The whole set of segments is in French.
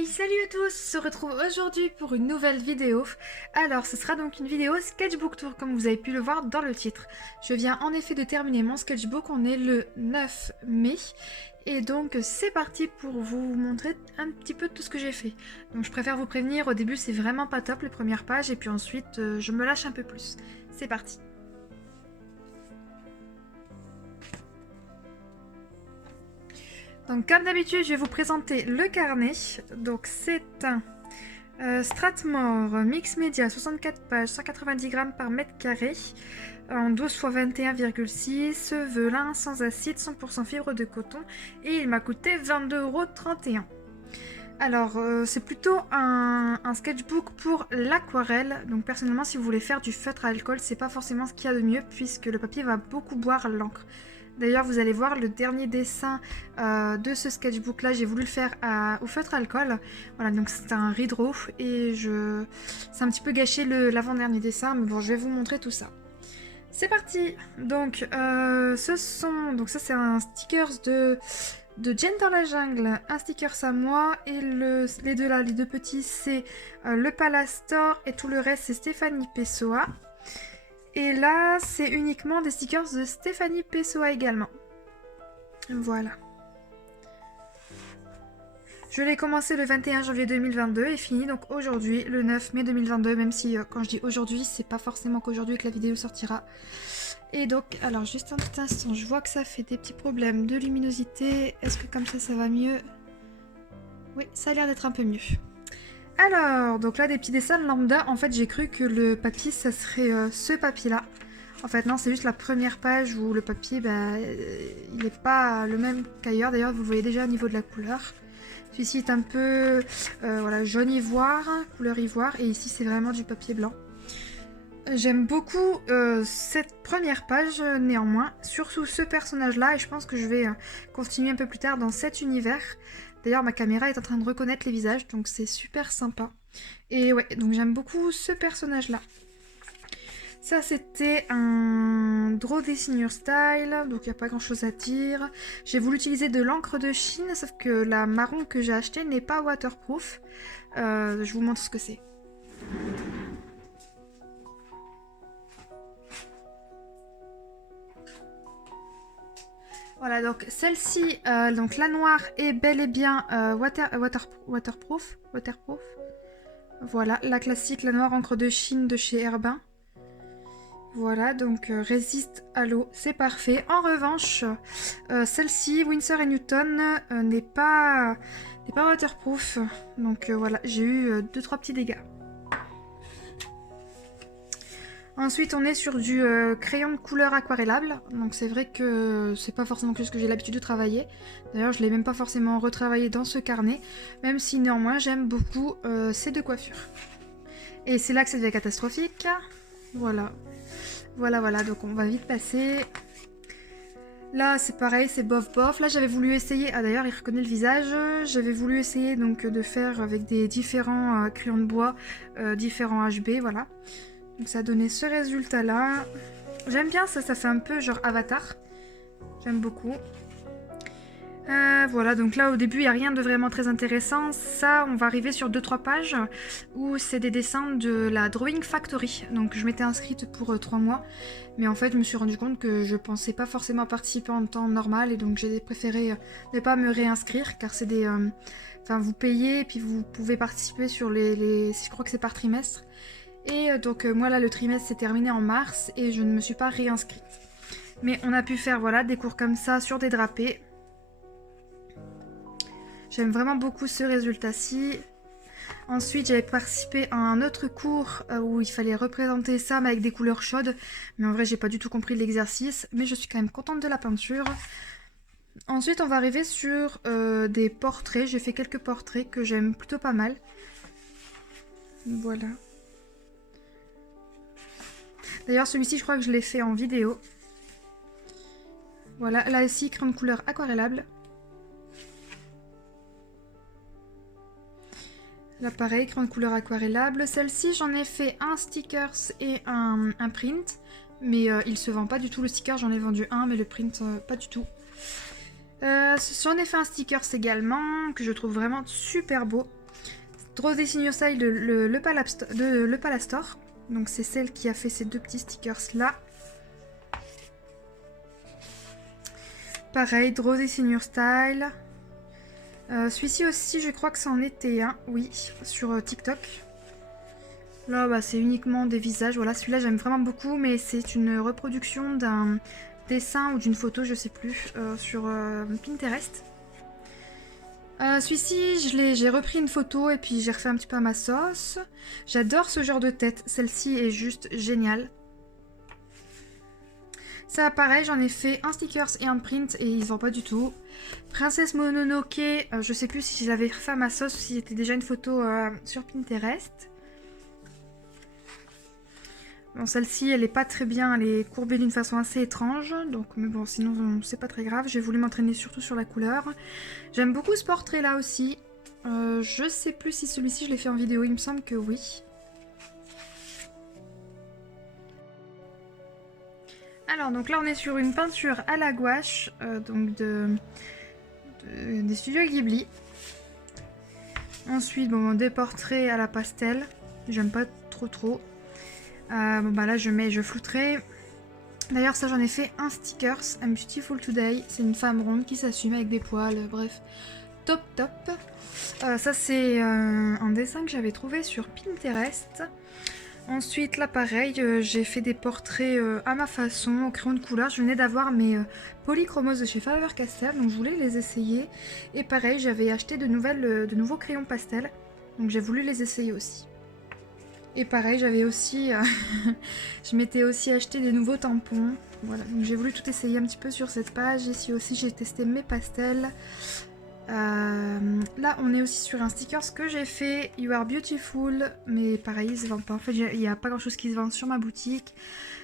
Hey, salut à tous! On se retrouve aujourd'hui pour une nouvelle vidéo. Alors, ce sera donc une vidéo sketchbook tour, comme vous avez pu le voir dans le titre. Je viens en effet de terminer mon sketchbook, on est le 9 mai. Et donc, c'est parti pour vous montrer un petit peu tout ce que j'ai fait. Donc, je préfère vous prévenir, au début, c'est vraiment pas top les premières pages, et puis ensuite, je me lâche un peu plus. C'est parti! Donc comme d'habitude, je vais vous présenter le carnet. Donc c'est un Strathmore Mix Media, 64 pages, 190 grammes par mètre carré, en 12 x 21,6, velin, sans acide, 100% fibre de coton, et il m'a coûté 22,31 €. Alors, c'est plutôt un sketchbook pour l'aquarelle. Donc personnellement, si vous voulez faire du feutre à alcool, c'est pas forcément ce qu'il y a de mieux, puisque le papier va beaucoup boire l'encre. D'ailleurs, vous allez voir le dernier dessin de ce sketchbook là, j'ai voulu le faire au feutre alcool. Voilà, donc c'est un redraw et c'est un petit peu gâché l'avant-dernier dessin, mais bon, je vais vous montrer tout ça. C'est parti. Donc, ça c'est un stickers de Jen dans la jungle, un stickers à moi, et les deux petits, c'est le Palace Store, et tout le reste, c'est Stéphanie Pessoa. Et là, c'est uniquement des stickers de Stéphanie Pessoa également. Voilà. Je l'ai commencé le 21 janvier 2022 et fini donc aujourd'hui, le 9 mai 2022, même si quand je dis aujourd'hui, c'est pas forcément qu'aujourd'hui que la vidéo sortira. Et donc, alors juste un petit instant, je vois que ça fait des petits problèmes de luminosité. Est-ce que comme ça va mieux? Oui, ça a l'air d'être un peu mieux. Alors, donc là, des petits dessins lambda. En fait, j'ai cru que le papier, ça serait ce papier-là. En fait, non, c'est juste la première page où le papier, il n'est pas le même qu'ailleurs. D'ailleurs, vous le voyez déjà au niveau de la couleur. Celui-ci est un peu voilà, jaune ivoire, couleur ivoire. Et ici, c'est vraiment du papier blanc. J'aime beaucoup cette première page, néanmoins. Surtout ce personnage-là. Et je pense que je vais continuer un peu plus tard dans cet univers. D'ailleurs, ma caméra est en train de reconnaître les visages, donc c'est super sympa. Et ouais, donc j'aime beaucoup ce personnage-là. Ça, c'était un Draw Designer Style, donc il n'y a pas grand-chose à dire. J'ai voulu utiliser de l'encre de Chine, sauf que la marron que j'ai achetée n'est pas waterproof. Je vous montre ce que c'est. Voilà, donc celle-ci, donc la noire est bel et bien waterproof. Voilà, la classique, la noire encre de Chine de chez Herbin. Voilà, donc résiste à l'eau, c'est parfait. En revanche, celle-ci, Winsor & Newton, n'est pas waterproof. Donc voilà, j'ai eu 2-3 petits dégâts. Ensuite, on est sur du crayon de couleur aquarellable. Donc c'est vrai que c'est pas forcément quelque chose que j'ai l'habitude de travailler. D'ailleurs, je l'ai même pas forcément retravaillé dans ce carnet. Même si néanmoins, j'aime beaucoup ces deux coiffures. Et c'est là que ça devient catastrophique. Voilà. Voilà, donc on va vite passer. Là, c'est pareil, c'est bof. Là, j'avais voulu essayer... Ah d'ailleurs, il reconnaît le visage. J'avais voulu essayer donc de faire avec des différents crayons de bois, différents HB, voilà. Donc ça a donné ce résultat là. J'aime bien ça, ça fait un peu genre Avatar. J'aime beaucoup. Voilà, donc là au début il n'y a rien de vraiment très intéressant. Ça, on va arriver sur 2-3 pages où c'est des dessins de la Drawing Factory. Donc je m'étais inscrite pour 3 mois. Mais en fait je me suis rendu compte que je pensais pas forcément participer en temps normal. Et donc j'ai préféré ne pas me réinscrire car c'est des... Enfin vous payez et puis vous pouvez participer sur je crois que c'est par trimestre. Et donc moi là le trimestre s'est terminé en mars et je ne me suis pas réinscrite. Mais on a pu faire voilà des cours comme ça sur des drapés. J'aime vraiment beaucoup ce résultat-ci. Ensuite j'avais participé à un autre cours où il fallait représenter ça mais avec des couleurs chaudes. Mais en vrai j'ai pas du tout compris l'exercice. Mais je suis quand même contente de la peinture. Ensuite on va arriver sur des portraits. J'ai fait quelques portraits que j'aime plutôt pas mal. Voilà. D'ailleurs, celui-ci, je crois que je l'ai fait en vidéo. Voilà, là aussi, crayon de couleur aquarellable. Là, pareil, crayon de couleur aquarellable. Celle-ci, j'en ai fait un stickers et un print. Mais il se vend pas du tout. Le sticker, j'en ai vendu un, mais le print, pas du tout. J'en ai fait un stickers également, que je trouve vraiment super beau. Draw This Your Style de Le Palastore. Donc c'est celle qui a fait ces 2 petits stickers là. Pareil, Draw This Your Style. Celui-ci aussi, je crois que c'en était un, oui, sur TikTok. Là, bah, c'est uniquement des visages. Voilà, celui-là, j'aime vraiment beaucoup, mais c'est une reproduction d'un dessin ou d'une photo, je sais plus, sur Pinterest. Celui-ci, j'ai repris une photo et puis j'ai refait un petit peu à ma sauce. J'adore ce genre de tête. Celle-ci est juste géniale. Ça, pareil, j'en ai fait un stickers et un print et ils se vendent pas du tout. Princesse Mononoke, je sais plus si je l'avais refait à ma sauce ou si c'était déjà une photo sur Pinterest. Bon, celle-ci, elle est pas très bien, elle est courbée d'une façon assez étrange, donc, mais bon, sinon, c'est pas très grave. J'ai voulu m'entraîner surtout sur la couleur. J'aime beaucoup ce portrait-là aussi. Je sais plus si celui-ci, je l'ai fait en vidéo, il me semble que oui. Alors, donc là, on est sur une peinture à la gouache, donc des studios Ghibli. Ensuite, bon, des portraits à la pastel. J'aime pas trop. Bon, bah là, je flouterai. D'ailleurs, ça, j'en ai fait un stickers. I'm Beautiful Today. C'est une femme ronde qui s'assume avec des poils. Bref, top. Ça, c'est un dessin que j'avais trouvé sur Pinterest. Ensuite, là pareil, j'ai fait des portraits à ma façon, au crayon de couleur. Je venais d'avoir mes polychromos de chez Faber-Castell, donc je voulais les essayer. Et pareil, j'avais acheté de nouveaux crayons pastel, donc j'ai voulu les essayer aussi. Et pareil, j'avais aussi, je m'étais aussi acheté des nouveaux tampons. Voilà, donc j'ai voulu tout essayer un petit peu sur cette page. Ici aussi, j'ai testé mes pastels. Là on est aussi sur un sticker que j'ai fait, You Are Beautiful, mais pareil il se vend pas, en fait il n'y a pas grand chose qui se vend sur ma boutique.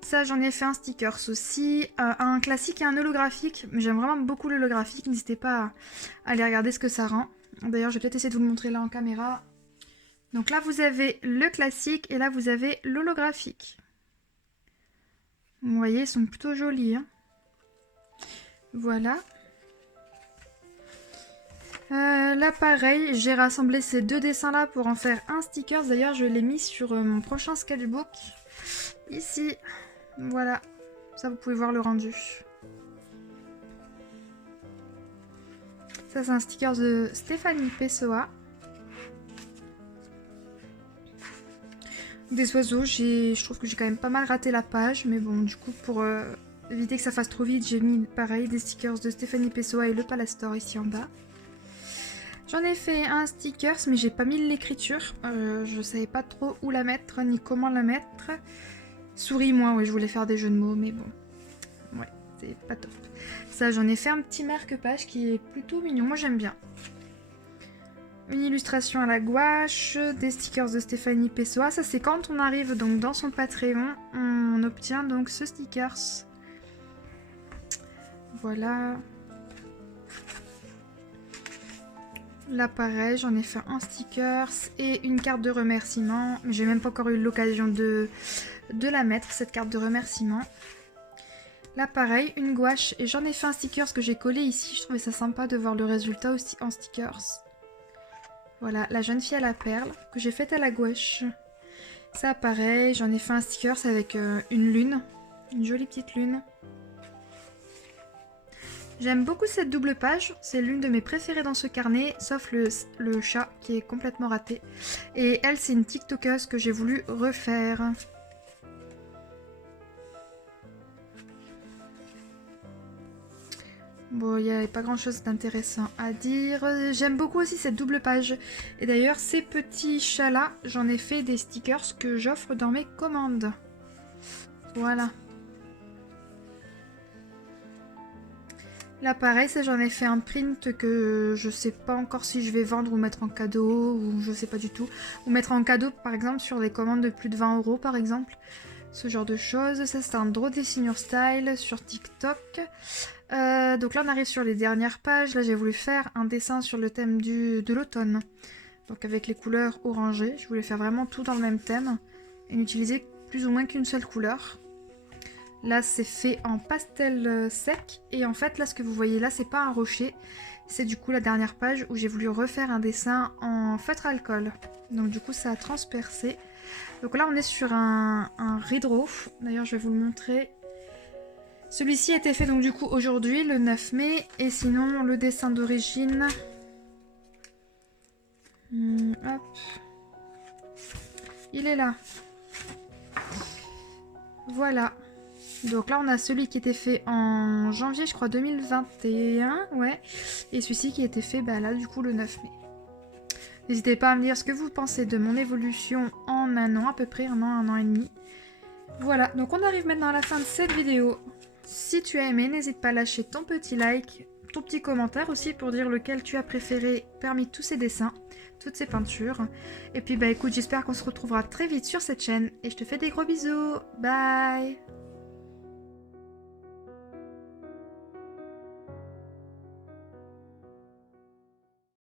Ça j'en ai fait un sticker aussi, un classique et un holographique, mais j'aime vraiment beaucoup l'holographique, n'hésitez pas à aller regarder ce que ça rend. D'ailleurs je vais peut-être essayer de vous le montrer là en caméra. Donc là vous avez le classique et là vous avez l'holographique. Vous voyez ils sont plutôt jolis hein. Voilà. Là pareil, j'ai rassemblé ces 2 dessins là pour en faire un sticker. D'ailleurs je l'ai mis sur mon prochain sketchbook. Ici, voilà. Ça vous pouvez voir le rendu. Ça c'est un sticker de Stéphanie Pessoa. Des oiseaux, je trouve que j'ai quand même pas mal raté la page. Mais bon du coup pour éviter que ça fasse trop vite, j'ai mis pareil des stickers de Stéphanie Pessoa et Le Palastore ici en bas. J'en ai fait un stickers, mais j'ai pas mis l'écriture. Je savais pas trop où la mettre, ni comment la mettre. Souris-moi, ouais, je voulais faire des jeux de mots, mais bon. Ouais, c'est pas top. Ça, j'en ai fait un petit marque-page qui est plutôt mignon. Moi, j'aime bien. Une illustration à la gouache, des stickers de Stéphanie Pessoa. Ça, c'est quand on arrive donc dans son Patreon, on obtient donc ce stickers. Voilà. Là pareil, j'en ai fait un stickers et une carte de remerciement. J'ai même pas encore eu l'occasion de la mettre, cette carte de remerciement. Là pareil, une gouache et j'en ai fait un stickers que j'ai collé ici. Je trouvais ça sympa de voir le résultat aussi en stickers. Voilà, la jeune fille à la perle que j'ai faite à la gouache. Ça pareil, j'en ai fait un stickers avec une lune, une jolie petite lune. J'aime beaucoup cette double page, c'est l'une de mes préférées dans ce carnet, sauf le chat qui est complètement raté. Et elle, c'est une TikTokeuse que j'ai voulu refaire. Bon, il n'y avait pas grand chose d'intéressant à dire. J'aime beaucoup aussi cette double page. Et d'ailleurs, ces petits chats-là, j'en ai fait des stickers que j'offre dans mes commandes. Voilà. Là pareil, ça j'en ai fait un print que je sais pas encore si je vais vendre ou mettre en cadeau ou je sais pas du tout. Ou mettre en cadeau par exemple sur des commandes de plus de 20 € par exemple. Ce genre de choses. Ça c'est un Draw This Your Style sur TikTok. Donc là on arrive sur les dernières pages. Là j'ai voulu faire un dessin sur le thème de l'automne. Donc avec les couleurs orangées. Je voulais faire vraiment tout dans le même thème. Et n'utiliser plus ou moins qu'une seule couleur. Là c'est fait en pastel sec et en fait là ce que vous voyez là c'est pas un rocher, c'est du coup la dernière page où j'ai voulu refaire un dessin en feutre alcool. Donc du coup ça a transpercé. Donc là on est sur un redraw. D'ailleurs je vais vous le montrer. Celui-ci a été fait donc du coup aujourd'hui, le 9 mai. Et sinon le dessin d'origine... hop. Il est là. Voilà. Donc là on a celui qui était fait en janvier je crois 2021. Ouais. Et celui-ci qui a été fait là du coup le 9 mai. N'hésitez pas à me dire ce que vous pensez de mon évolution en un an à peu près, un an et demi. Voilà, donc on arrive maintenant à la fin de cette vidéo. Si tu as aimé, n'hésite pas à lâcher ton petit like, ton petit commentaire aussi pour dire lequel tu as préféré parmi tous ces dessins, toutes ces peintures. Et puis écoute, j'espère qu'on se retrouvera très vite sur cette chaîne et je te fais des gros bisous. Bye!